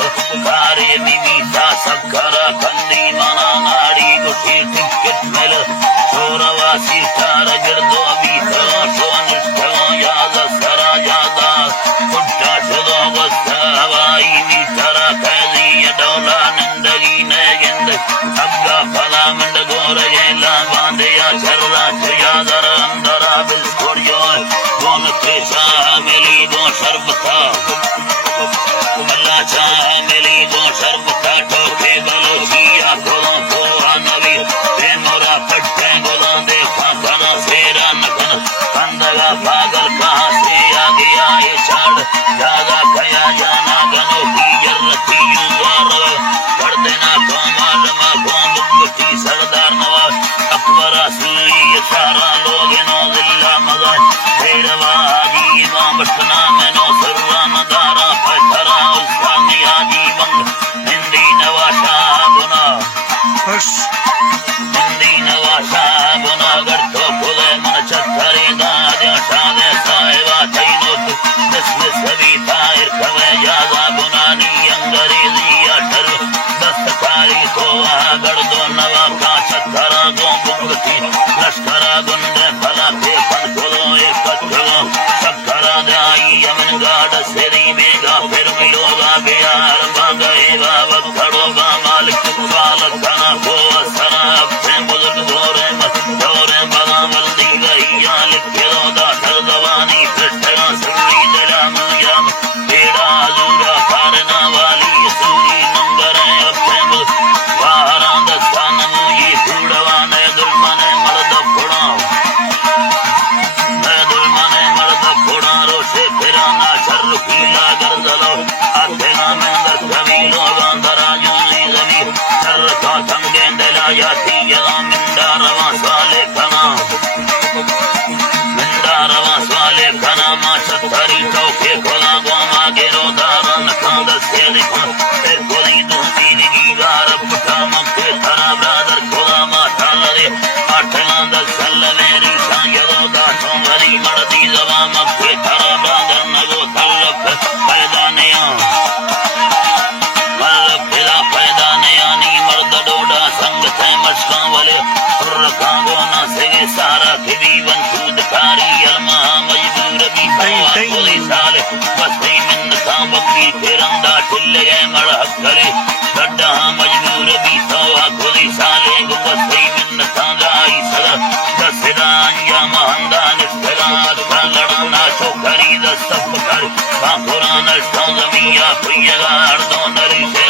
कारे निमिता सक्करा कंदी मना नाड़ी गुठी टिकट मिल सोरवा सीतार गिरदो अभी सो निष्ठा याद सरा यादा पुट्टा शुदो वस्ता हवाई मीठरा कैदी डोला नंदगी नगिंद अब्गा फला मंड गोर येला बांधया चरला यादर अंदरा बिल्कुरियो गोन पेशा मिली गो शर्बता अल्लाह चाहे मिली गो शर्बता ठोके बलो जिया गोलों को नवी प्रेमोरा पट्टे गोलों देखा गना सेरा नखन कंदगा पागल कहाँ से आ गया ये छाड़ जागा खया जाना गनो की जर्रती युवार कर देना कमाल मा गोंदुटी सरदार नवाज अकबरा सुई ये सारा लोग नो दिल्ला मजा भेड़वा आजी इमाम बटना में नो सर्वा नदारा पथरा उस्तानी आजी बंग हिंदी नवाशा बुना हिंदी नवाशा बुना गर्तो खुले मन चत्थरे दाजा शादे साहिबा तैनो जिसमें सभी तायर खवे यादा बुनानी अंग्रेजी अठर दस्तकारी को आगर दो नवा का चत्थरा गो बुंगती लश्करा गुंडे फला पे फल खोलो एक कट्ठलो सक्करा दाई यमन गाड सेरी बेगा फिर मिलोगा बिहार बागेगा वक्तड़ोगा मालिक बालक धना को असरा अपने बुजुर्ग दौरे बना वर्दी गई लिख खेलो दाखल दवानी कृष्णा सुरी जला मुयाम बेड़ा अजूरा फारना वाली सूरी नंगर अपने वाहरां दस्तान मुई फूड़वा ने दुर्मने मर्द फुड़ा रोशे फिराना शर्र पीला गर्दलो अधेना में दर कमीलो गांधरा जूनी जमी शर्र का थंगे दलाया थी यला मिंदा रवा स्वाले खना मा छतरी चौके खोला गोमा गेरो दारन खांद से लिखा फिर खोली दूसरी निगी गार पुटा मक्के थरा ब्रादर खोला मा ठालरे आठना दसल मेरी शायरो दा चोंगरी मर्दी जवा मक्के थरा ब्रादर नगो तलक पैदा नया मर्द फिला पैदा नया नी मर्द डोडा संग थे मस्का वाले रखांगो ना से सारा खिदी वंशुद कारी अलमा मजबूर भी पुलिस साले बस्ती मिन्न था बकरी फिरंदा ठिल्ले गए मड़हक करे गड्ढा मजबूर भी सवा पुलिस साले बस्ती मिन्न था गाई सदा दसदा अंजाम हंदा निस्फलात का लड़ना छोकरी दस्तप कर बापुरान स्टों जमिया पुयगा अर्दों नरी से